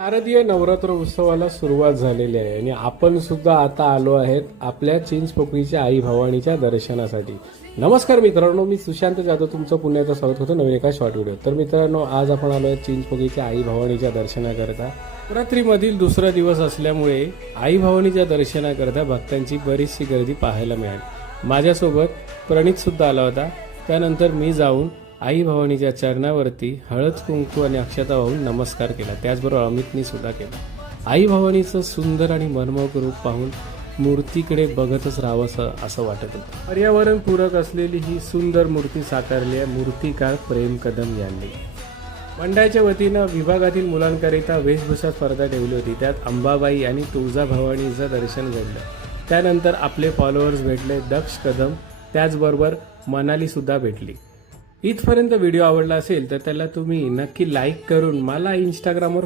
शारदीय नवरात्र उत्सवाला सुरुवात झालेली आहे आणि आपण सुद्धा आता आलो आहेत आपल्या चिंचपोकळीच्या आई भवानीच्या दर्शनासाठी. नमस्कार मित्रांनो, मी सुशांत जाधव तुमचं पुन्हा एकदा स्वागत करतो नवीन एका शॉर्ट व्हिडिओ. तर मित्रांनो, आज आपण आलो आहे चिंचपोकळीच्या आई भवानीच्या दर्शनाकरता. नवरात्रीमधील दुसरा दिवस असल्यामुळे आई भवानीच्या दर्शनाकरता भक्तांची बरीचशी गर्दी पाहायला मिळाली. माझ्यासोबत प्रणित सुद्धा आला होता. त्यानंतर मी जाऊन आई भवानीच्या चरणावरती हळद कुंकू आणि अक्षता वाहून नमस्कार केला. त्याचबरोबर अमितनी सुद्धा केला. आई भवानीचं सुंदर आणि मनमोहक रूप पाहून मूर्तीकडे बघतच राहावं असं वाटत होतं. पर्यावरण पूरक असलेली ही सुंदर मूर्ती साकारली आहे मूर्तिकार प्रेम कदम यांनी. मंडळाच्या वतीनं विभागातील मुलांकरिता वेशभूषा स्पर्धा ठेवली होती. त्यात अंबाबाई आणि तुळजाभवानीचं दर्शन घडलं. त्यानंतर आपले फॉलोअर्स भेटले दक्ष कदम, त्याचबरोबर मनाली सुद्धा भेटली. इथपर्यंत व्हिडिओ आवडला असेल तर त्याला तुम्ही नक्की लाईक करून मला इंस्टाग्रामवर